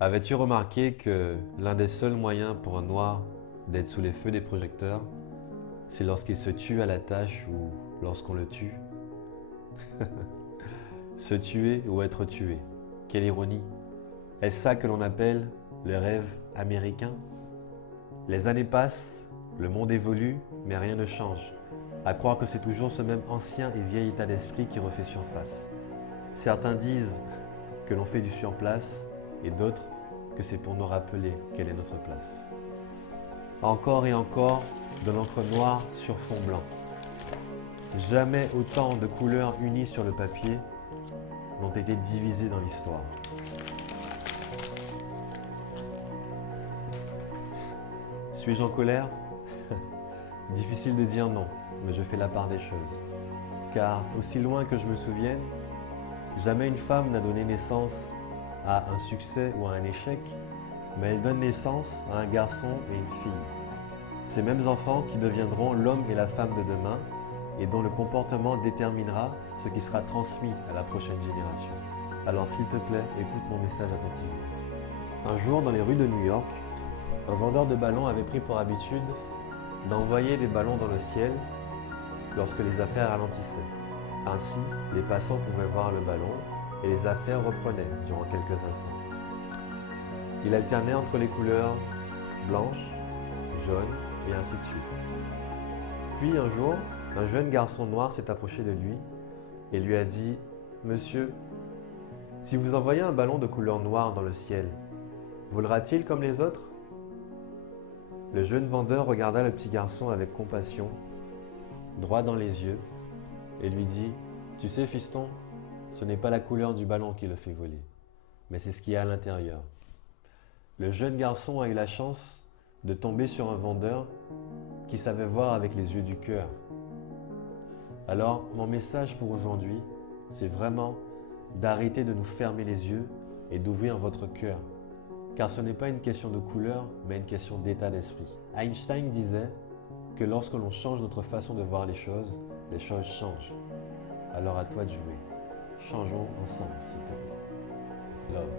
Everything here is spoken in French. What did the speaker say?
Avais-tu remarqué que l'un des seuls moyens pour un noir d'être sous les feux des projecteurs, c'est lorsqu'il se tue à la tâche ou lorsqu'on le tue? Se tuer ou être tué. Quelle ironie. Est-ce ça que l'on appelle le rêve américain? Les années passent, le monde évolue, mais rien ne change. À croire que c'est toujours ce même ancien et vieil état d'esprit qui refait surface. Certains disent que l'on fait du surplace et d'autres que c'est pour nous rappeler quelle est notre place. Encore et encore de l'encre noire sur fond blanc. Jamais autant de couleurs unies sur le papier n'ont été divisées dans l'histoire. Suis-je en colère? Difficile de dire non, mais je fais la part des choses. Car, aussi loin que je me souvienne, jamais une femme n'a donné naissance à un succès ou à un échec, mais elle donne naissance à un garçon et une fille. Ces mêmes enfants qui deviendront l'homme et la femme de demain et dont le comportement déterminera ce qui sera transmis à la prochaine génération. Alors s'il te plaît, écoute mon message attentivement. Un jour, dans les rues de New York, un vendeur de ballons avait pris pour habitude d'envoyer des ballons dans le ciel lorsque les affaires ralentissaient. Ainsi, les passants pouvaient voir le ballon et les affaires reprenaient durant quelques instants. Il alternait entre les couleurs blanche, jaune et ainsi de suite. Puis un jour, un jeune garçon noir s'est approché de lui et lui a dit « Monsieur, si vous envoyez un ballon de couleur noire dans le ciel, volera-t-il comme les autres ?» Le jeune vendeur regarda le petit garçon avec compassion, droit dans les yeux, et lui dit « Tu sais, fiston, ce n'est pas la couleur du ballon qui le fait voler, mais c'est ce qu'il y a à l'intérieur. » Le jeune garçon a eu la chance de tomber sur un vendeur qui savait voir avec les yeux du cœur. Alors, mon message pour aujourd'hui, c'est vraiment d'arrêter de nous fermer les yeux et d'ouvrir votre cœur. Car ce n'est pas une question de couleur, mais une question d'état d'esprit. Einstein disait que lorsque l'on change notre façon de voir les choses changent. Alors à toi de jouer. Changeons ensemble, s'il te plaît. Love.